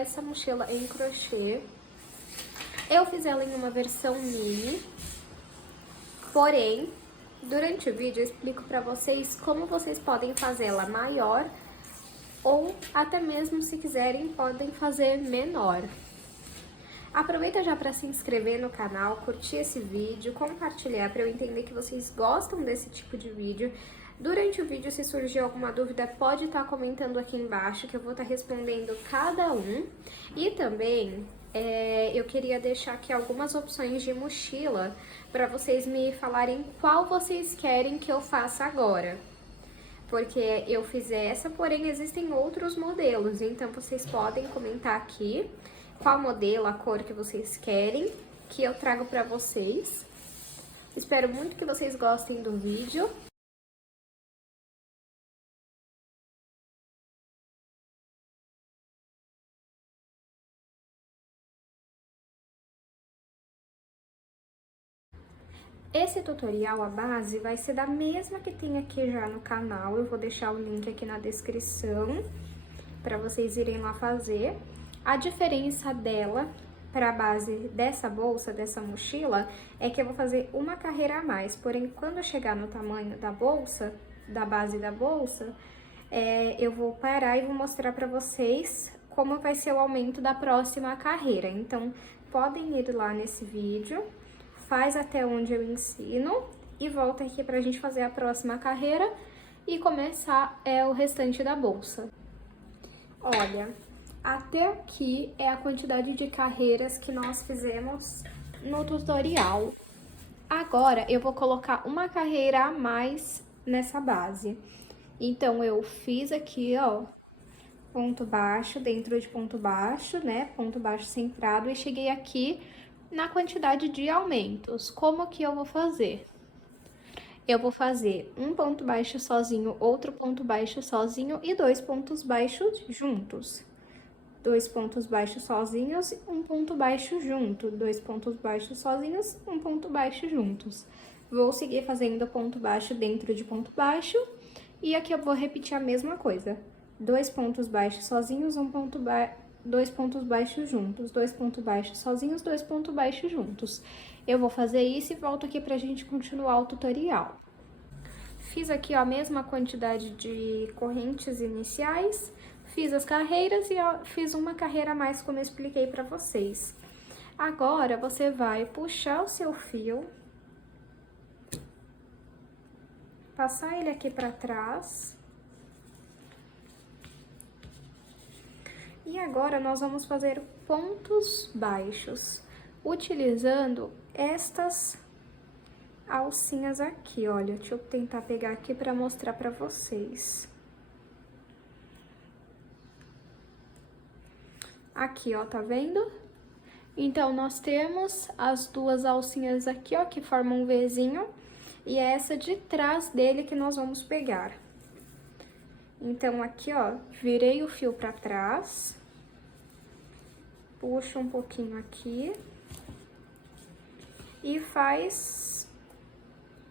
Essa mochila em crochê, eu fiz ela em uma versão mini, porém, durante o vídeo eu explico pra vocês como vocês podem fazê-la maior ou até mesmo, se quiserem, podem fazer menor. Aproveita já para se inscrever no canal, curtir esse vídeo, compartilhar para eu entender que vocês gostam desse tipo de vídeo. Durante o vídeo, se surgir alguma dúvida, pode estar comentando aqui embaixo, que eu vou estar respondendo cada um. E também, eu queria deixar aqui algumas opções de mochila para vocês me falarem qual vocês querem que eu faça agora. Porque eu fiz essa, porém existem outros modelos, então vocês podem comentar aqui qual modelo, a cor que vocês querem, que eu trago pra vocês. Espero muito que vocês gostem do vídeo. Esse tutorial, a base, vai ser da mesma que tem aqui já no canal. Eu vou deixar o link aqui na descrição para vocês irem lá fazer. A diferença dela para a base dessa bolsa, dessa mochila, é que eu vou fazer uma carreira a mais. Porém, quando eu chegar no tamanho da bolsa, da base da bolsa, eu vou parar e vou mostrar para vocês como vai ser o aumento da próxima carreira. Então, podem ir lá nesse vídeo, faz até onde eu ensino e volta aqui pra gente fazer a próxima carreira e começar o restante da bolsa. Olha, até aqui é a quantidade de carreiras que nós fizemos no tutorial. Agora, eu vou colocar uma carreira a mais nessa base. Então, eu fiz aqui, ó, ponto baixo dentro de ponto baixo, né? Ponto baixo centrado e cheguei aqui na quantidade de aumentos. Como que eu vou fazer? Eu vou fazer um ponto baixo sozinho, outro ponto baixo sozinho e 2 pontos baixos juntos. 2 pontos baixos sozinhos, um ponto baixo junto, 2 pontos baixos sozinhos, um ponto baixo juntos. Vou seguir fazendo ponto baixo dentro de ponto baixo e aqui eu vou repetir a mesma coisa. 2 pontos baixos sozinhos, 2 pontos baixos juntos, 2 pontos baixos sozinhos, 2 pontos baixos juntos. Eu vou fazer isso e volto aqui pra gente continuar o tutorial. Fiz aqui ó, a mesma quantidade de correntes iniciais, fiz as carreiras e ó, fiz uma carreira a mais, como eu expliquei pra vocês. Agora, você vai puxar o seu fio, passar ele aqui pra trás. E agora, nós vamos fazer pontos baixos, utilizando estas alcinhas aqui, olha. Deixa eu tentar pegar aqui para mostrar para vocês. Aqui, ó, tá vendo? Então, nós temos as duas alcinhas aqui, ó, que formam um Vzinho, e é essa de trás dele que nós vamos pegar. Então, aqui, ó, virei o fio pra trás, puxa um pouquinho aqui e faz...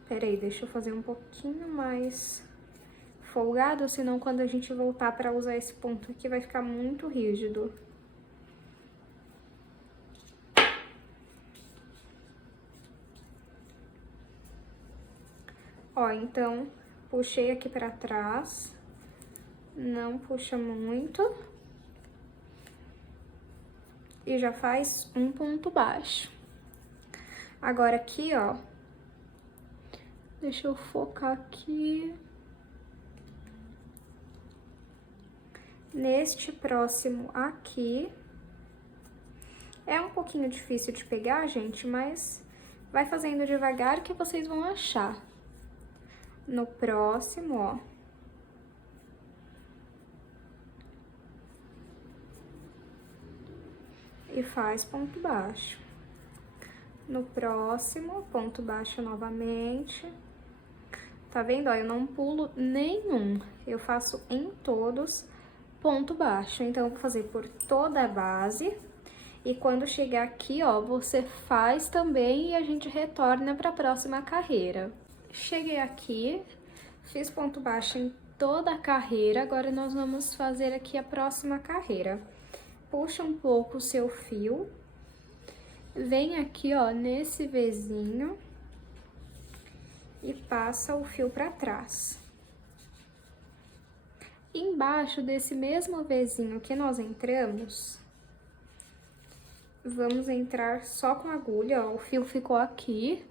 Peraí, deixa eu fazer um pouquinho mais folgado, senão quando a gente voltar pra usar esse ponto aqui vai ficar muito rígido. Ó, então, puxei aqui pra trás. Não puxa muito. E já faz um ponto baixo. Agora aqui, ó. Deixa eu focar aqui. Neste próximo aqui. É um pouquinho difícil de pegar, gente, mas vai fazendo devagar que vocês vão achar. No próximo, ó. E faz ponto baixo. No próximo, ponto baixo novamente. Tá vendo? Ó, eu não pulo nenhum. Eu faço em todos ponto baixo. Então, eu vou fazer por toda a base. E quando chegar aqui, ó, você faz também e a gente retorna pra próxima carreira. Cheguei aqui, fiz ponto baixo em toda a carreira. Agora, nós vamos fazer aqui a próxima carreira. puxa um pouco o seu fio, vem aqui, ó, nesse Vzinho e passa o fio pra trás. Embaixo desse mesmo Vzinho que nós entramos, vamos entrar só com agulha, ó, o fio ficou aqui.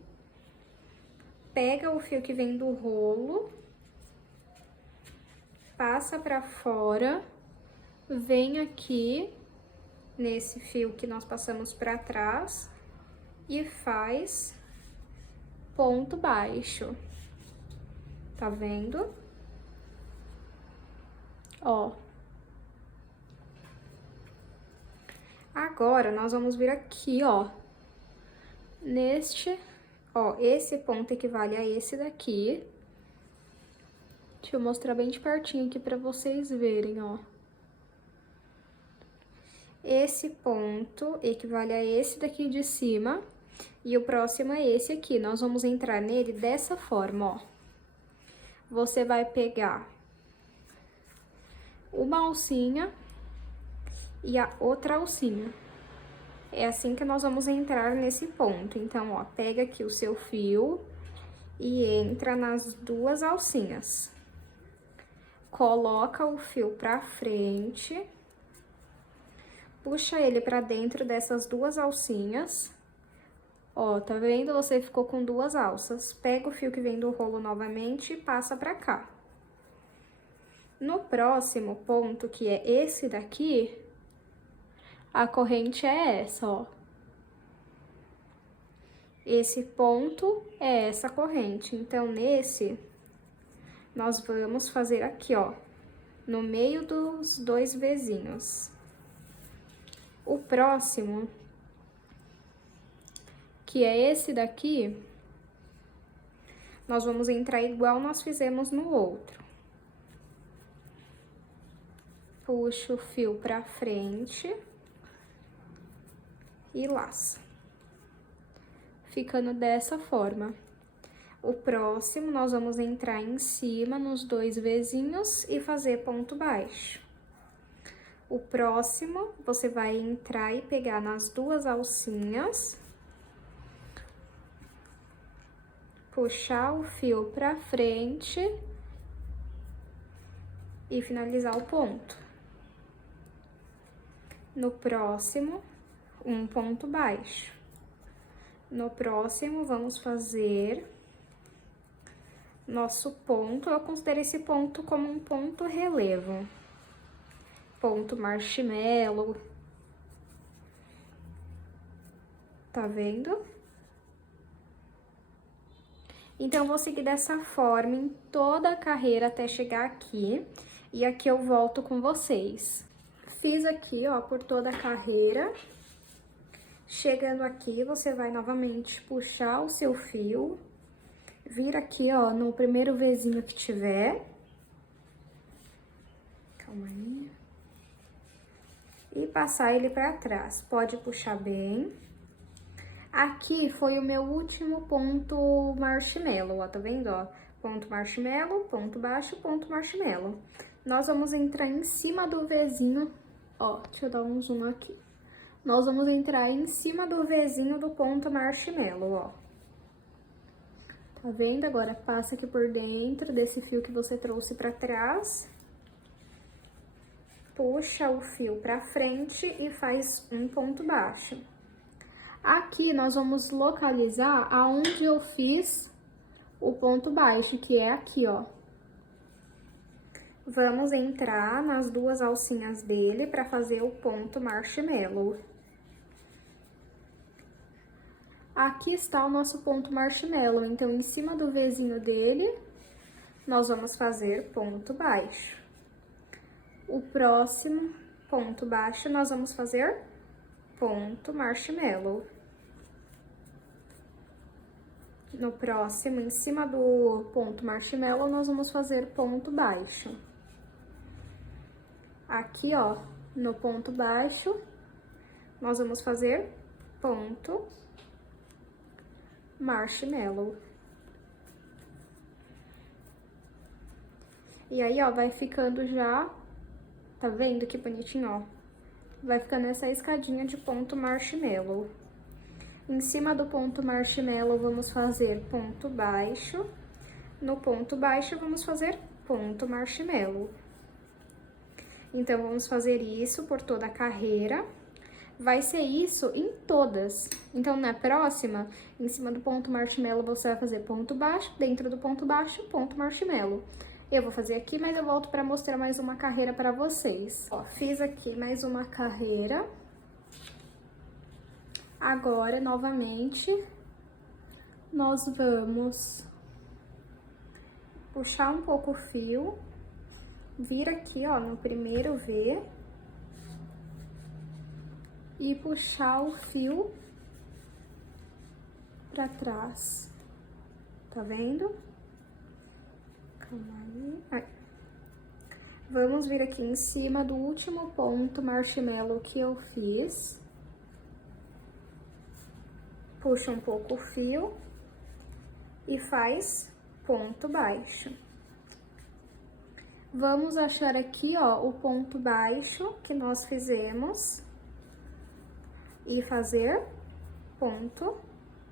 Pega o fio que vem do rolo, passa pra fora, vem aqui nesse fio que nós passamos pra trás e faz ponto baixo. Tá vendo? Ó. Agora, nós vamos vir aqui, ó, neste, ó, esse ponto equivale a esse daqui. Deixa eu mostrar bem de pertinho aqui pra vocês verem, ó. Esse ponto equivale a esse daqui de cima e o próximo é esse aqui. Nós vamos entrar nele dessa forma, ó. Você vai pegar uma alcinha e a outra alcinha. É assim que nós vamos entrar nesse ponto. Então, ó, pega aqui o seu fio e entra nas duas alcinhas. Coloca o fio pra frente, puxa ele pra dentro dessas duas alcinhas. Ó, tá vendo? Você ficou com duas alças. Pega o fio que vem do rolo novamente e passa pra cá. No próximo ponto, que é esse daqui, a corrente é essa, ó. Esse ponto é essa corrente. Então, nesse, nós vamos fazer aqui, ó, no meio dos dois Vzinhos. O próximo, que é esse daqui, nós vamos entrar igual nós fizemos no outro. Puxa o fio pra frente e laça. Ficando dessa forma. O próximo, nós vamos entrar em cima nos dois Vzinhos e fazer ponto baixo. O próximo, você vai entrar e pegar nas duas alcinhas, puxar o fio pra frente e finalizar o ponto. No próximo, um ponto baixo. No próximo, vamos fazer nosso ponto. Eu considero esse ponto como um ponto relevo. Ponto marshmallow. Tá vendo? Então, vou seguir dessa forma em toda a carreira até chegar aqui. E aqui eu volto com vocês. Fiz aqui, ó, por toda a carreira. Chegando aqui, você vai novamente puxar o seu fio. Vir aqui, ó, no primeiro Vzinho que tiver. Calma aí. E passar ele pra trás. Pode puxar bem. Aqui foi o meu último ponto marshmallow, ó, tá vendo, ó? Ponto marshmallow, ponto baixo, ponto marshmallow. Nós vamos entrar em cima do Vzinho, ó, deixa eu dar um zoom aqui. Nós vamos entrar em cima do Vzinho do ponto marshmallow, ó. Tá vendo? Agora passa aqui por dentro desse fio que você trouxe pra trás. Puxa o fio pra frente e faz um ponto baixo. Aqui, nós vamos localizar aonde eu fiz o ponto baixo, que é aqui, ó. Vamos entrar nas duas alcinhas dele para fazer o ponto marshmallow. Aqui está o nosso ponto marshmallow, então, em cima do Vzinho dele, nós vamos fazer ponto baixo. O próximo ponto baixo, nós vamos fazer ponto marshmallow. No próximo, em cima do ponto marshmallow, nós vamos fazer ponto baixo. Aqui, ó, no ponto baixo, nós vamos fazer ponto marshmallow. E aí, ó, vai ficando já, tá vendo que bonitinho, ó? vai ficando essa escadinha de ponto marshmallow. Em cima do ponto marshmallow, vamos fazer ponto baixo. No ponto baixo, vamos fazer ponto marshmallow. Então, vamos fazer isso por toda a carreira. Vai ser isso em todas. Então, na próxima, em cima do ponto marshmallow, você vai fazer ponto baixo, dentro do ponto baixo, ponto marshmallow. Eu vou fazer aqui, mas eu volto para mostrar mais uma carreira para vocês. Ó, fiz aqui mais uma carreira. Agora, novamente, nós vamos puxar um pouco o fio, vir aqui, ó, no primeiro V e puxar o fio pra trás. Tá vendo? Calma aí. Aí. Vamos vir aqui em cima do último ponto marshmallow que eu fiz. Puxa um pouco o fio e faz ponto baixo. Vamos achar aqui, ó, o ponto baixo que nós fizemos e fazer ponto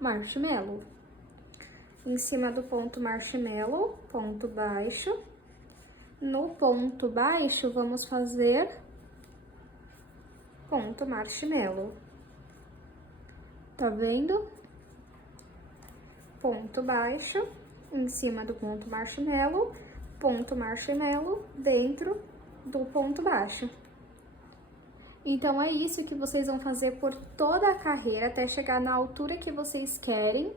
marshmallow. Em cima do ponto marshmallow, ponto baixo. No ponto baixo, vamos fazer ponto marshmallow. Tá vendo? Ponto baixo, em cima do ponto marshmallow, dentro do ponto baixo. Então, é isso que vocês vão fazer por toda a carreira, até chegar na altura que vocês querem.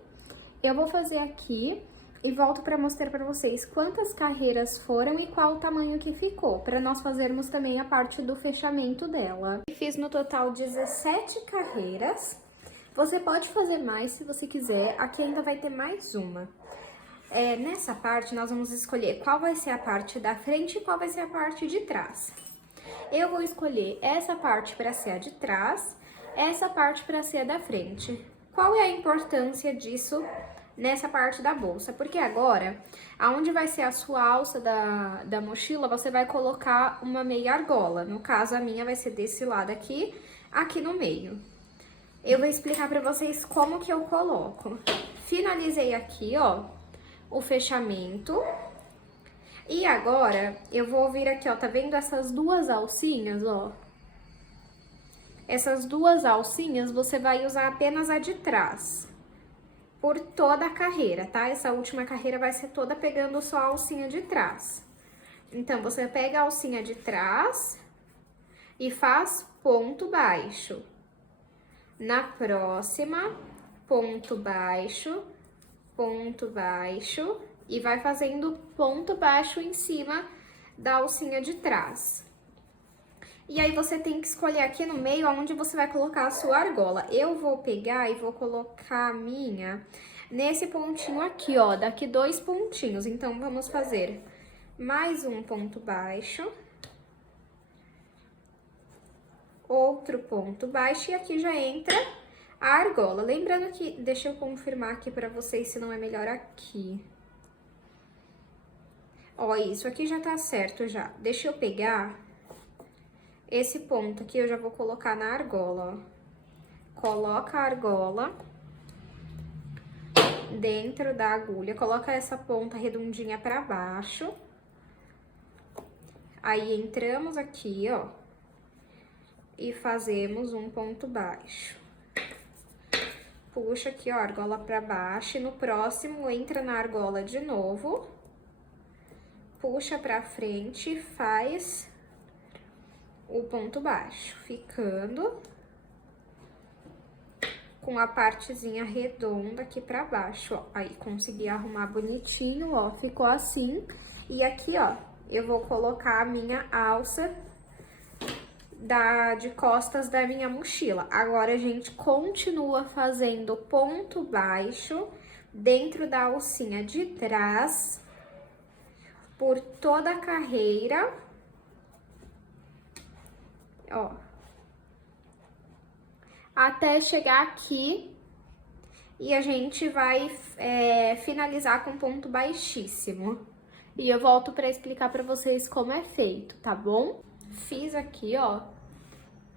Eu vou fazer aqui e volto para mostrar para vocês quantas carreiras foram e qual o tamanho que ficou, para nós fazermos também a parte do fechamento dela. Fiz no total 17 carreiras. Você pode fazer mais se você quiser, aqui ainda vai ter mais uma. Nessa parte, nós vamos escolher qual vai ser a parte da frente e qual vai ser a parte de trás. Eu vou escolher essa parte para ser a de trás, essa parte para ser a da frente. Qual é a importância disso nessa parte da bolsa? Porque agora, aonde vai ser a sua alça da mochila, você vai colocar uma meia argola. No caso, a minha vai ser desse lado aqui, aqui no meio. Eu vou explicar pra vocês como que eu coloco. Finalizei aqui, ó, o fechamento. E agora, eu vou vir aqui, ó, tá vendo essas duas alcinhas, ó? Essas duas alcinhas, você vai usar apenas a de trás. Por toda a carreira, tá? Essa última carreira vai ser toda pegando só a alcinha de trás. Então, você pega a alcinha de trás e faz ponto baixo. Na próxima, ponto baixo, e vai fazendo ponto baixo em cima da alcinha de trás. E aí, você tem que escolher aqui no meio onde você vai colocar a sua argola. Eu vou pegar e vou colocar a minha nesse pontinho aqui, ó, daqui 2 pontinhos. Então, vamos fazer mais um ponto baixo. Outro ponto baixo e aqui já entra a argola. Lembrando que, deixa eu confirmar aqui pra vocês se não é melhor aqui. Ó, isso aqui já tá certo já. Deixa eu pegar esse ponto aqui, eu já vou colocar na argola, ó. Coloca a argola dentro da agulha, coloca essa ponta redondinha pra baixo. Aí, entramos aqui, ó. E fazemos um ponto baixo. Puxa aqui, ó, a argola pra baixo. E no próximo, entra na argola de novo. Puxa pra frente e faz o ponto baixo. Ficando com a partezinha redonda aqui pra baixo, ó. Aí, consegui arrumar bonitinho, ó. Ficou assim. E aqui, ó, eu vou colocar a minha alça de costas da minha mochila. Agora, a gente continua fazendo ponto baixo dentro da alcinha de trás, por toda a carreira, ó, até chegar aqui, e a gente vai finalizar com ponto baixíssimo. E eu volto pra explicar pra vocês como é feito, tá bom? Fiz aqui, ó,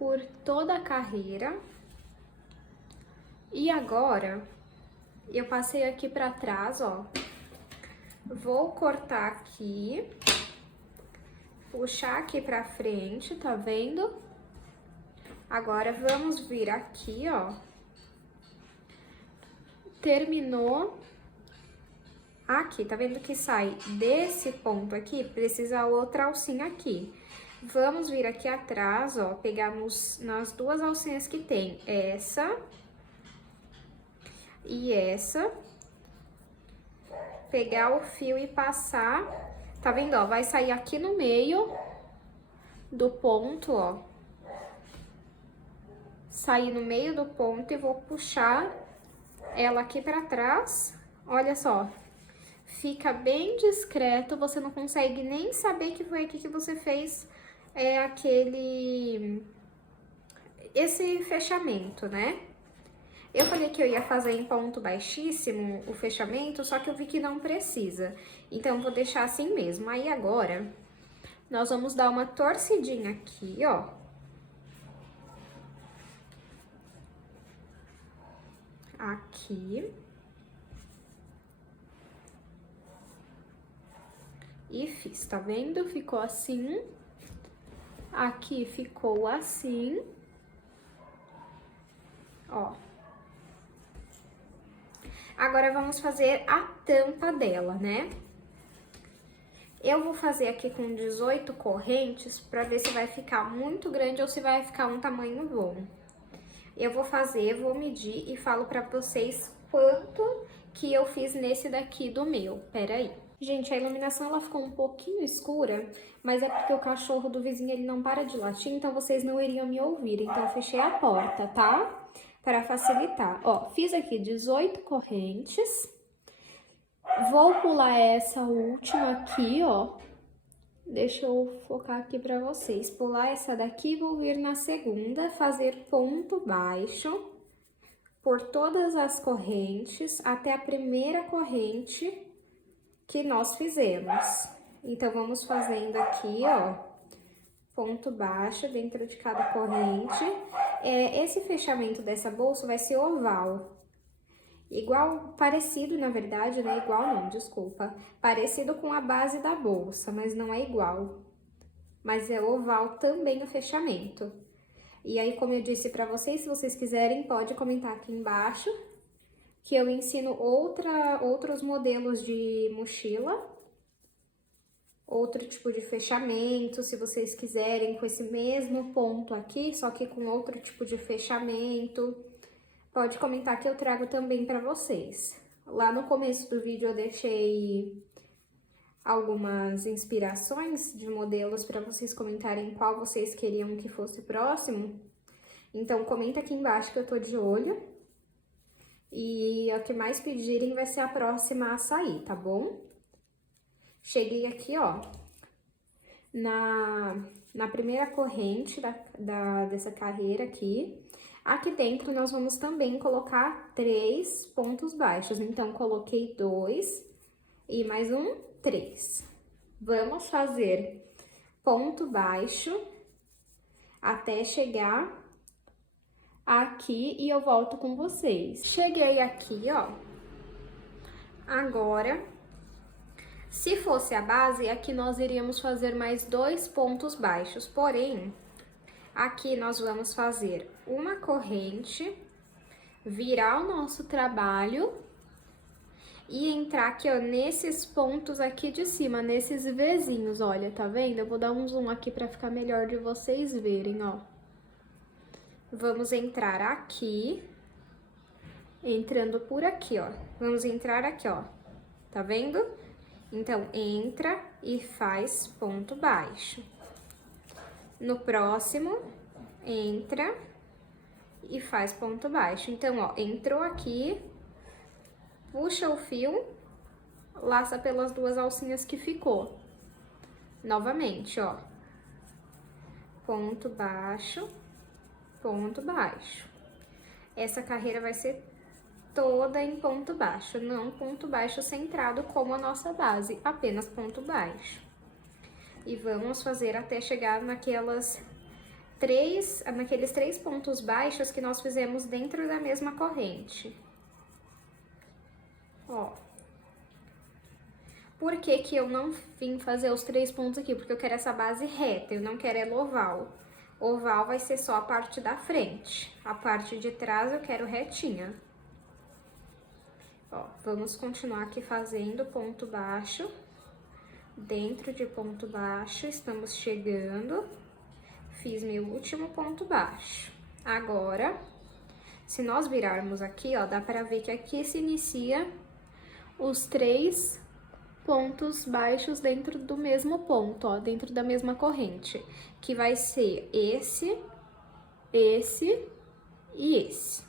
por toda a carreira. E agora, eu passei aqui pra trás, ó. Vou cortar aqui, puxar aqui pra frente, tá vendo? Agora, vamos vir aqui, ó. Terminou aqui, tá vendo que sai desse ponto aqui? Precisa outra alcinha aqui. Vamos vir aqui atrás, ó, pegar nas duas alcinhas que tem, essa e essa. Pegar o fio e passar, tá vendo, ó? Vai sair aqui no meio do ponto, ó. Sair no meio do ponto e vou puxar ela aqui pra trás. Olha só, fica bem discreto, você não consegue nem saber que foi aqui que você fez esse fechamento, né? Eu falei que eu ia fazer em ponto baixíssimo o fechamento, só que eu vi que não precisa. Então, vou deixar assim mesmo. Aí, agora, nós vamos dar uma torcidinha aqui, ó. Aqui. E fiz, tá vendo? Ficou assim. Aqui ficou assim. Ó. Agora, vamos fazer a tampa dela, né? Eu vou fazer aqui com 18 correntes pra ver se vai ficar muito grande ou se vai ficar um tamanho bom. Eu vou fazer, vou medir e falo pra vocês quanto que eu fiz nesse daqui do meu. Pera aí. Gente, a iluminação ela ficou um pouquinho escura, mas é porque o cachorro do vizinho ele não para de latir, então vocês não iriam me ouvir. Então, eu fechei a porta, tá? Para facilitar. Ó, fiz aqui 18 correntes. Vou pular essa última aqui, ó. Deixa eu focar aqui pra vocês. Pular essa daqui, vou vir na segunda, fazer ponto baixo por todas as correntes até a primeira corrente que nós fizemos. Então, vamos fazendo aqui, ó, ponto baixo dentro de cada corrente. Esse fechamento dessa bolsa vai ser oval. Igual, parecido, na verdade, né? Igual não, desculpa. Parecido com a base da bolsa, mas não é igual. Mas é oval também o fechamento. E aí, como eu disse pra vocês, se vocês quiserem, pode comentar aqui embaixo, que eu ensino outros modelos de mochila. Outro tipo de fechamento, se vocês quiserem, com esse mesmo ponto aqui, só que com outro tipo de fechamento. Pode comentar que eu trago também pra vocês. Lá no começo do vídeo eu deixei algumas inspirações de modelos pra vocês comentarem qual vocês queriam que fosse próximo. Então, comenta aqui embaixo que eu tô de olho. E o que mais pedirem vai ser a próxima a sair, tá bom? Cheguei aqui, ó, na primeira corrente dessa carreira aqui. Aqui dentro, nós vamos também colocar 3 pontos baixos. Então, coloquei 2 e mais um, 3. Vamos fazer ponto baixo até chegar aqui e eu volto com vocês. Cheguei aqui, ó. Agora, se fosse a base, aqui nós iríamos fazer mais 2 pontos baixos, porém, aqui nós vamos fazer uma corrente, virar o nosso trabalho e entrar aqui, ó, nesses pontos aqui de cima, nesses Vzinhos, olha, tá vendo? Eu vou dar um zoom aqui pra ficar melhor de vocês verem, ó. Vamos entrar aqui, entrando por aqui, ó. Vamos entrar aqui, ó, tá vendo? Então, entra e faz ponto baixo. No próximo, entra e faz ponto baixo. Então, ó, entrou aqui, puxa o fio, laça pelas 2 alcinhas que ficou. Novamente, ó. Ponto baixo, ponto baixo. Essa carreira vai ser toda em ponto baixo, não ponto baixo centrado como a nossa base, apenas ponto baixo. E vamos fazer até chegar naquelas naqueles 3 pontos baixos que nós fizemos dentro da mesma corrente. Ó. Por que que eu não vim fazer os 3 pontos aqui? Porque eu quero essa base reta, eu não quero ela oval. Oval vai ser só a parte da frente. A parte de trás eu quero retinha. Ó, vamos continuar aqui fazendo ponto baixo. Dentro de ponto baixo, estamos chegando. Fiz meu último ponto baixo. Agora, se nós virarmos aqui, ó, dá pra ver que aqui se inicia os 3 pontos baixos dentro do mesmo ponto, ó, dentro da mesma corrente, que vai ser esse e esse.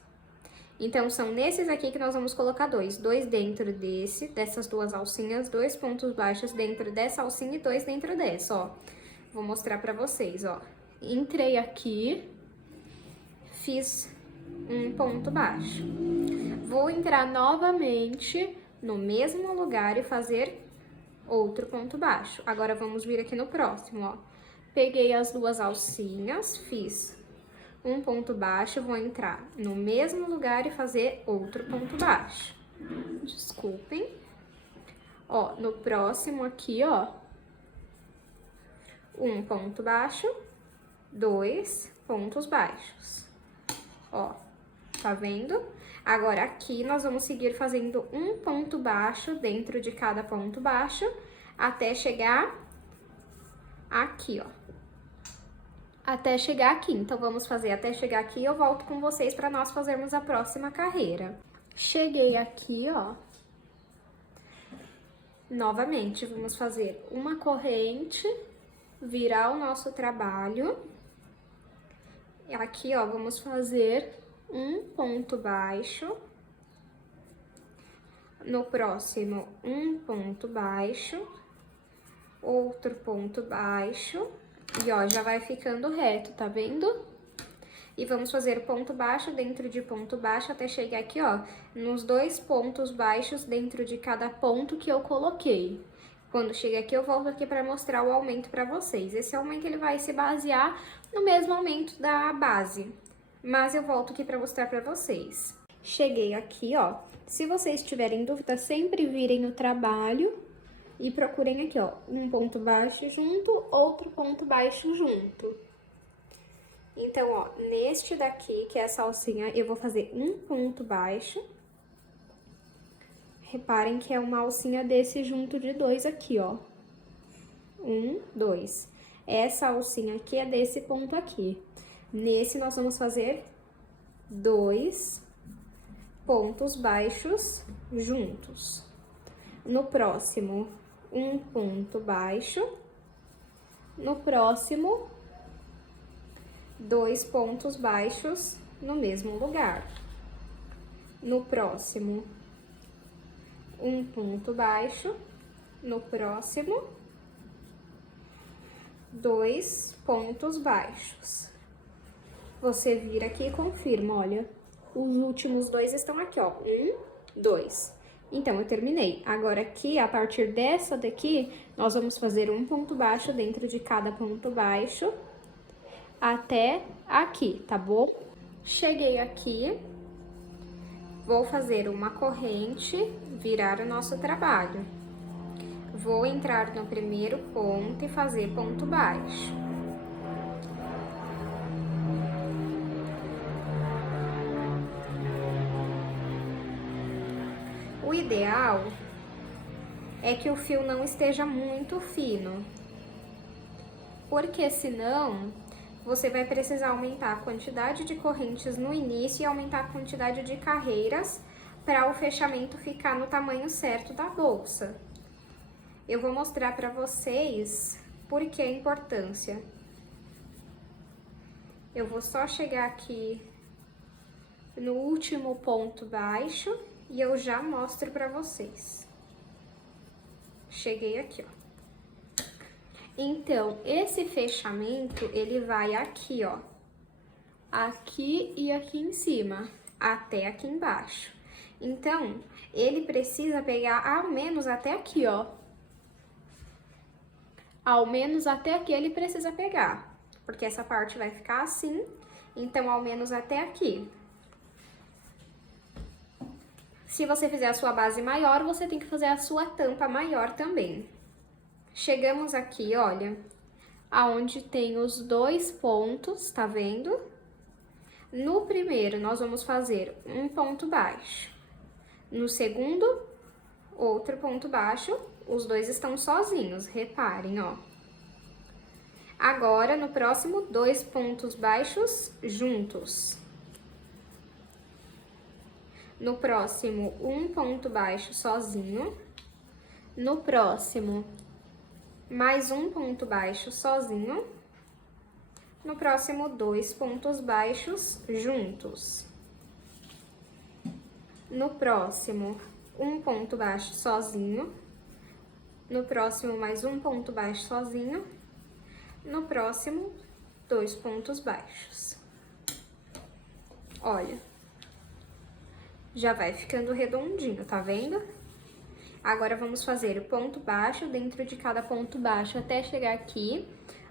Então, são nesses aqui que nós vamos colocar dois dentro dessas 2 alcinhas, 2 pontos baixos dentro dessa alcinha e 2 dentro dessa, ó. Vou mostrar pra vocês, ó. Entrei aqui, fiz um ponto baixo. Vou entrar novamente no mesmo lugar e fazer outro ponto baixo. Agora, vamos vir aqui no próximo, ó. Peguei as 2 alcinhas, fiz um ponto baixo, vou entrar no mesmo lugar e fazer outro ponto baixo. Desculpem. Ó, no próximo aqui, ó, um ponto baixo, 2 pontos baixos. Ó, tá vendo? Agora, aqui, nós vamos seguir fazendo um ponto baixo dentro de cada ponto baixo, até chegar aqui, ó. Até chegar aqui. Então, vamos fazer até chegar aqui e eu volto com vocês para nós fazermos a próxima carreira. Cheguei aqui, ó. Novamente, vamos fazer uma corrente, virar o nosso trabalho. Aqui, ó, vamos fazer um ponto baixo, no próximo um ponto baixo, outro ponto baixo, e ó, já vai ficando reto, tá vendo? E vamos fazer ponto baixo dentro de ponto baixo até chegar aqui, ó, nos 2 pontos baixos dentro de cada ponto que eu coloquei. Quando chegar aqui, eu volto aqui para mostrar o aumento para vocês. Esse aumento, ele vai se basear no mesmo aumento da base. Mas eu volto aqui para mostrar para vocês. Cheguei aqui, ó. Se vocês tiverem dúvida, sempre virem o trabalho e procurem aqui, ó, um ponto baixo junto, outro ponto baixo junto. Então, ó, neste daqui, que é essa alcinha, eu vou fazer um ponto baixo. Reparem que é uma alcinha desse junto de 2 aqui, ó. 1, 2. Essa alcinha aqui é desse ponto aqui. Nesse, nós vamos fazer 2 pontos baixos juntos. No próximo, um ponto baixo. No próximo, 2 pontos baixos no mesmo lugar. No próximo, um ponto baixo. No próximo, 2 pontos baixos. Você vira aqui e confirma, olha, os últimos 2 estão aqui, ó, 1, 2. Então, eu terminei. Agora, aqui, a partir dessa daqui, nós vamos fazer um ponto baixo dentro de cada ponto baixo, até aqui, tá bom? Cheguei aqui, vou fazer uma corrente, virar o nosso trabalho. Vou entrar no primeiro ponto e fazer ponto baixo. O ideal é que o fio não esteja muito fino, porque senão você vai precisar aumentar a quantidade de correntes no início e aumentar a quantidade de carreiras para o fechamento ficar no tamanho certo da bolsa. Eu vou mostrar para vocês por que a importância. Eu vou só chegar aqui no último ponto baixo e eu já mostro para vocês. Cheguei aqui, ó. Então, esse fechamento, ele vai aqui, ó. Aqui e aqui em cima, até aqui embaixo. Então, ele precisa pegar ao menos até aqui, ó. Ao menos até aqui ele precisa pegar. porque essa parte vai ficar assim, então ao menos até aqui. Se você fizer a sua base maior, você tem que fazer a sua tampa maior também. Chegamos aqui, olha, aonde tem os 2 pontos, tá vendo? No primeiro, nós vamos fazer um ponto baixo. No segundo, outro ponto baixo, os 2 estão sozinhos, reparem, ó. Agora, no próximo, 2 pontos baixos juntos. No próximo, um ponto baixo sozinho. No próximo, mais um ponto baixo sozinho. No próximo, 2 pontos baixos juntos. No próximo, um ponto baixo sozinho. No próximo, mais um ponto baixo sozinho. No próximo, 2 pontos baixos. Olha, já vai ficando redondinho, tá vendo? Agora, vamos fazer o ponto baixo dentro de cada ponto baixo até chegar aqui.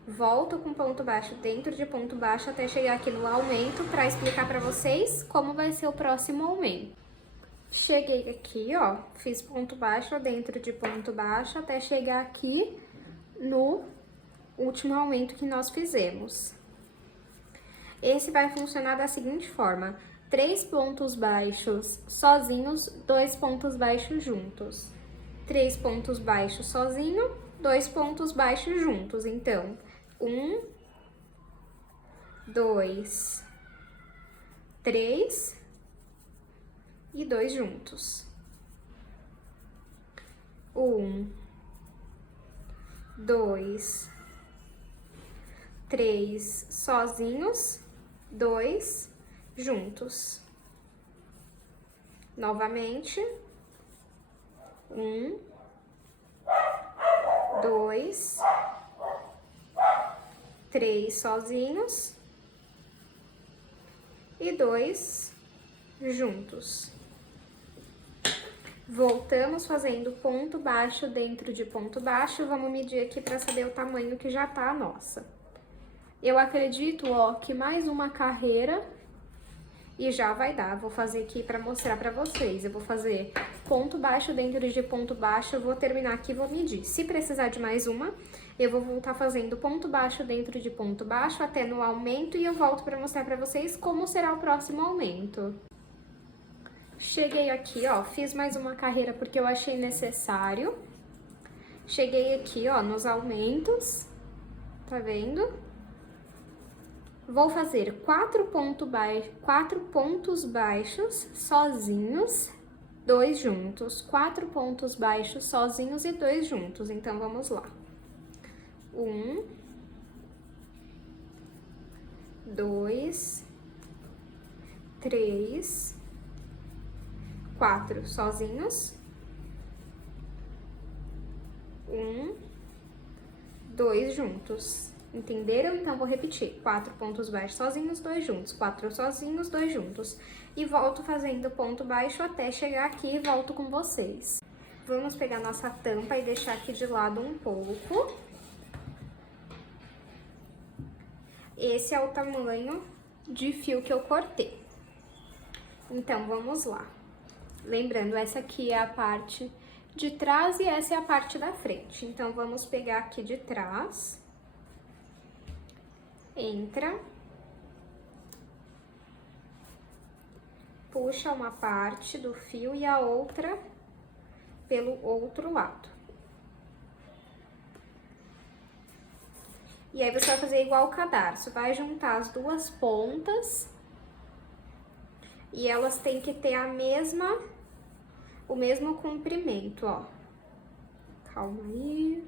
Volto com ponto baixo dentro de ponto baixo até chegar aqui no aumento para explicar para vocês como vai ser o próximo aumento. Cheguei aqui, ó, fiz ponto baixo dentro de ponto baixo até chegar aqui no último aumento que nós fizemos. Esse vai funcionar da seguinte forma: 3 pontos baixos sozinhos, 2 pontos baixos juntos. 3 pontos baixos sozinho, 2 pontos baixos juntos. Então, 1, 2, 3 e 2 juntos. 1, 2, 3 sozinhos, 2 juntos. Novamente, 1, 2, 3 sozinhos e 2 juntos. Voltamos fazendo ponto baixo dentro de ponto baixo. Vamos medir aqui para saber o tamanho que já tá a nossa. Eu acredito, ó, que mais uma carreira e já vai dar. Vou fazer aqui para mostrar para vocês. Eu vou fazer ponto baixo dentro de ponto baixo, eu vou terminar aqui e vou medir. Se precisar de mais uma, eu vou voltar fazendo ponto baixo dentro de ponto baixo até no aumento e eu volto para mostrar para vocês como será o próximo aumento. Cheguei aqui, ó, fiz mais uma carreira porque eu achei necessário. Cheguei aqui, ó, nos aumentos, tá vendo? Vou fazer 4 pontos baixos sozinhos, 2 juntos. 4 pontos baixos sozinhos e 2 juntos. Então, vamos lá. 1, 2, 3, 4 sozinhos. 1, 2 juntos. Entenderam? Então, vou repetir. 4 pontos baixos sozinhos, 2 juntos. 4 sozinhos, 2 juntos. E volto fazendo ponto baixo até chegar aqui e volto com vocês. Vamos pegar nossa tampa e deixar aqui de lado um pouco. Esse é o tamanho de fio que eu cortei. Então, vamos lá. Lembrando, essa aqui é a parte de trás e essa é a parte da frente. Então, vamos pegar aqui de trás. Entra. Puxa uma parte do fio e a outra pelo outro lado. E aí, você vai fazer igual o cadarço. Vai juntar as duas pontas. E elas têm que ter o mesmo comprimento, ó. Calma aí.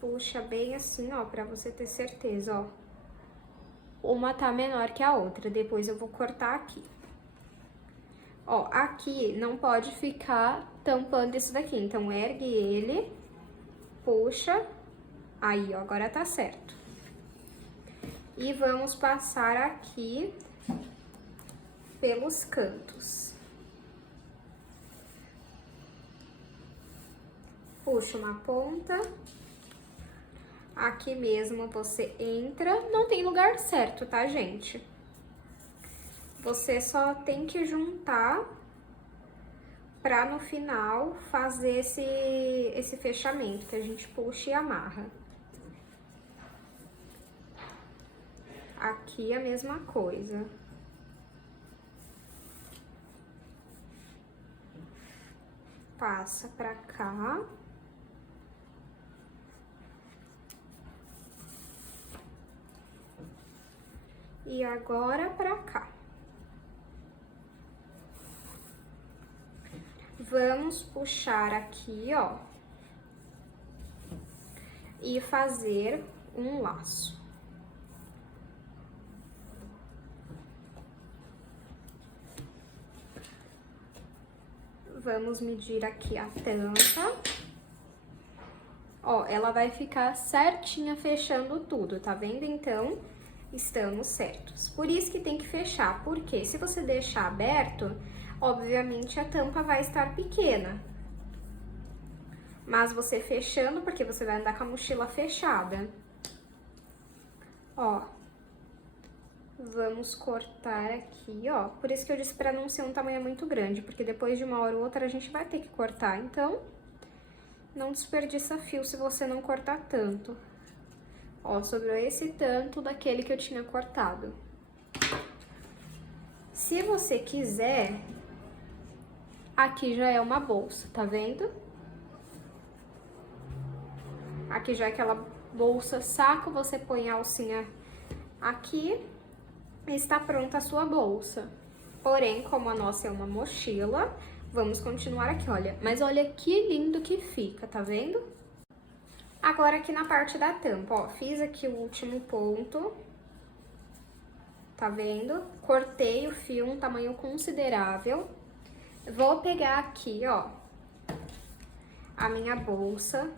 Puxa bem assim, ó, pra você ter certeza, ó. Uma tá menor que a outra, depois eu vou cortar aqui. Ó, aqui não pode ficar tampando isso daqui, então ergue ele, puxa, aí, ó, agora tá certo. E vamos passar aqui pelos cantos. Puxa uma ponta. Aqui mesmo você entra, não tem lugar certo, tá, gente? Você só tem que juntar pra no final fazer esse fechamento, que a gente puxa e amarra. Aqui a mesma coisa. Passa pra cá. E agora pra cá. Vamos puxar aqui, ó, e fazer um laço. Vamos medir aqui a tampa. Ó, ela vai ficar certinha fechando tudo, tá vendo? Então, estamos certos. Por isso que tem que fechar, porque se você deixar aberto, obviamente a tampa vai estar pequena. Mas você fechando, porque você vai andar com a mochila fechada. Ó, vamos cortar aqui, ó. Por isso que eu disse pra não ser um tamanho muito grande, porque depois de uma hora ou outra a gente vai ter que cortar. Então, não desperdiça fio se você não cortar tanto. Ó, sobrou esse tanto daquele que eu tinha cortado. Se você quiser, aqui já é uma bolsa, tá vendo? Aqui já é aquela bolsa saco, você põe a alcinha aqui e está pronta a sua bolsa. Porém, como a nossa é uma mochila, vamos continuar aqui, olha. Mas olha que lindo que fica, tá vendo? Agora aqui na parte da tampa, ó, fiz aqui o último ponto. Tá vendo? Cortei o fio um tamanho considerável. Vou pegar aqui, ó, a minha bolsa.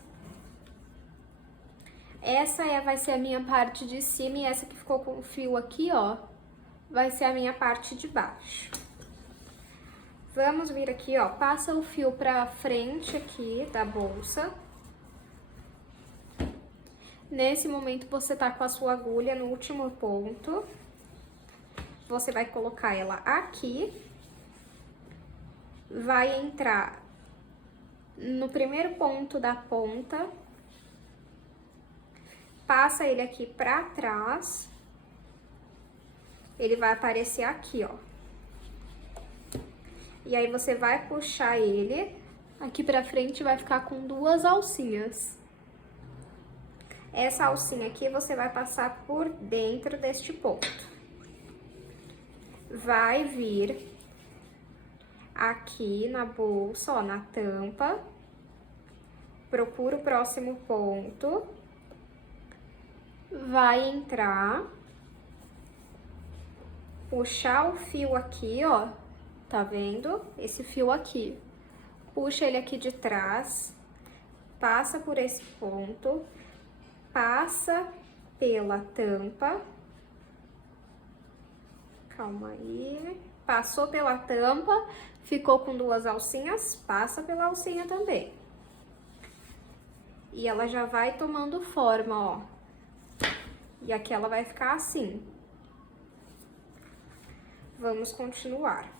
Essa vai ser a minha parte de cima e essa que ficou com o fio aqui, ó, vai ser a minha parte de baixo. Vamos vir aqui, ó, passa o fio pra frente aqui da bolsa. Nesse momento, você tá com a sua agulha no último ponto. Você vai colocar ela aqui. Vai entrar no primeiro ponto da ponta. Passa ele aqui pra trás. Ele vai aparecer aqui, ó. E aí, você vai puxar ele aqui pra frente, vai ficar com duas alcinhas. Essa alcinha aqui, você vai passar por dentro deste ponto. Vai vir aqui na bolsa, ó, na tampa. Procura o próximo ponto. Vai entrar, puxar o fio aqui, ó, tá vendo? Esse fio aqui. Puxa ele aqui de trás, passa por esse ponto, passa pela tampa. Calma aí. Passou pela tampa, ficou com duas alcinhas, passa pela alcinha também. E ela já vai tomando forma, ó. E aqui ela vai ficar assim. Vamos continuar.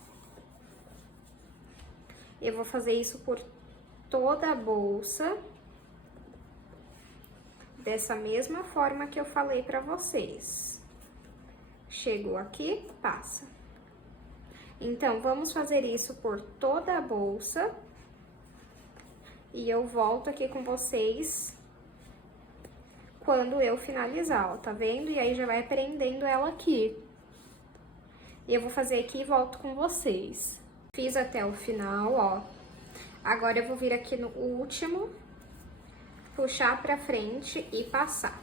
Eu vou fazer isso por toda a bolsa. Dessa mesma forma que eu falei pra vocês. Chegou aqui, passa. Então, vamos fazer isso por toda a bolsa. E eu volto aqui com vocês quando eu finalizar, ó, tá vendo? E aí, já vai prendendo ela aqui. Eu vou fazer aqui e volto com vocês. Fiz até o final, ó. Agora, eu vou vir aqui no último, puxar pra frente e passar.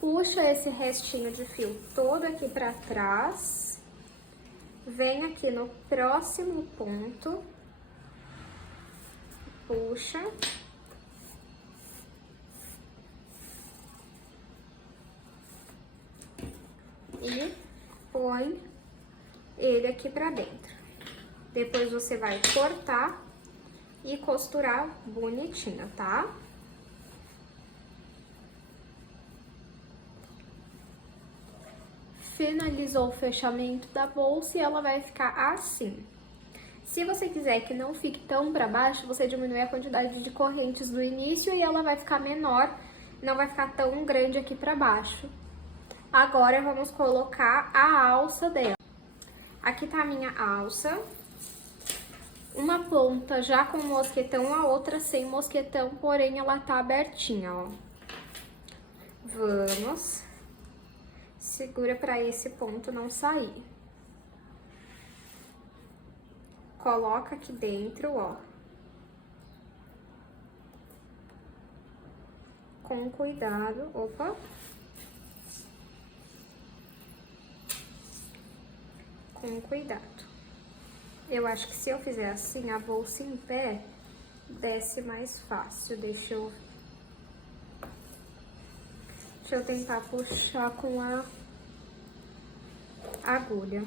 Puxa esse restinho de fio todo aqui pra trás. Vem aqui no próximo ponto. Puxa. E põe ele aqui pra dentro. Depois você vai cortar e costurar bonitinho, tá? finalizou o fechamento da bolsa e ela vai ficar assim. Se você quiser que não fique tão para baixo, você diminui a quantidade de correntes do início e ela vai ficar menor, não vai ficar tão grande aqui para baixo. Agora vamos colocar a alça dela. Aqui tá a minha alça. Uma ponta já com mosquetão, a outra sem mosquetão, porém ela tá abertinha, ó. Vamos. Segura pra esse ponto não sair. Coloca aqui dentro, ó. Com cuidado, opa. Com cuidado. Eu acho que se eu fizer assim, a bolsa em pé, desce mais fácil. Deixa eu tentar puxar com a agulha.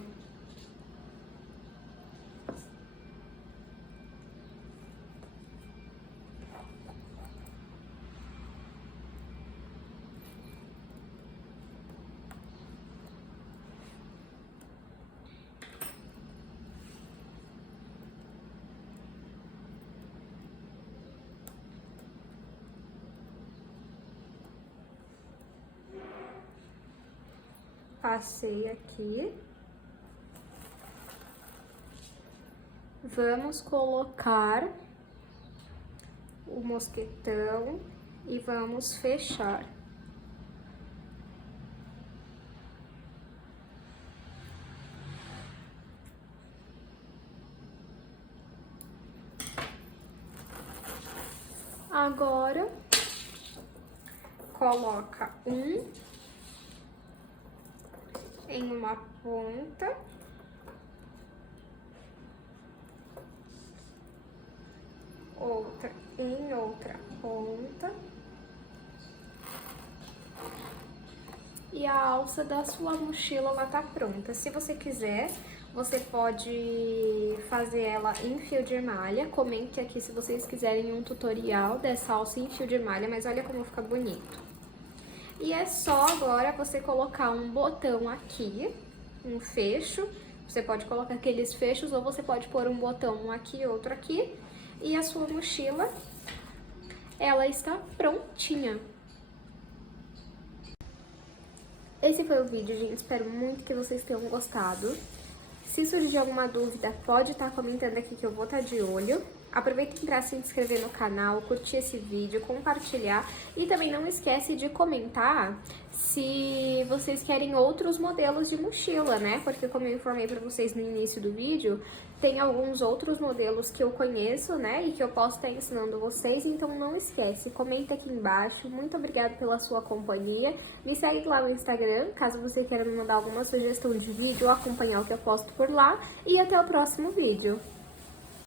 Passei aqui. Vamos colocar o mosquetão e vamos fechar. Agora, coloca em uma ponta, outra em outra ponta, e a alça da sua mochila ela tá pronta. Se você quiser, você pode fazer ela em fio de malha. Comente aqui se vocês quiserem um tutorial dessa alça em fio de malha, mas olha como fica bonito. E é só agora você colocar um botão aqui, um fecho. Você pode colocar aqueles fechos ou você pode pôr um botão um aqui e outro aqui. E a sua mochila, ela está prontinha. Esse foi o vídeo, gente. Espero muito que vocês tenham gostado. Se surgir alguma dúvida, pode estar comentando aqui que eu vou estar de olho. Aproveita para se inscrever no canal, curtir esse vídeo, compartilhar e também não esquece de comentar se vocês querem outros modelos de mochila, né? Porque como eu informei para vocês no início do vídeo, tem alguns outros modelos que eu conheço, né? E que eu posso estar ensinando vocês, então não esquece, comenta aqui embaixo. Muito obrigada pela sua companhia. Me segue lá no Instagram, caso você queira me mandar alguma sugestão de vídeo ou acompanhar o que eu posto por lá. E até o próximo vídeo.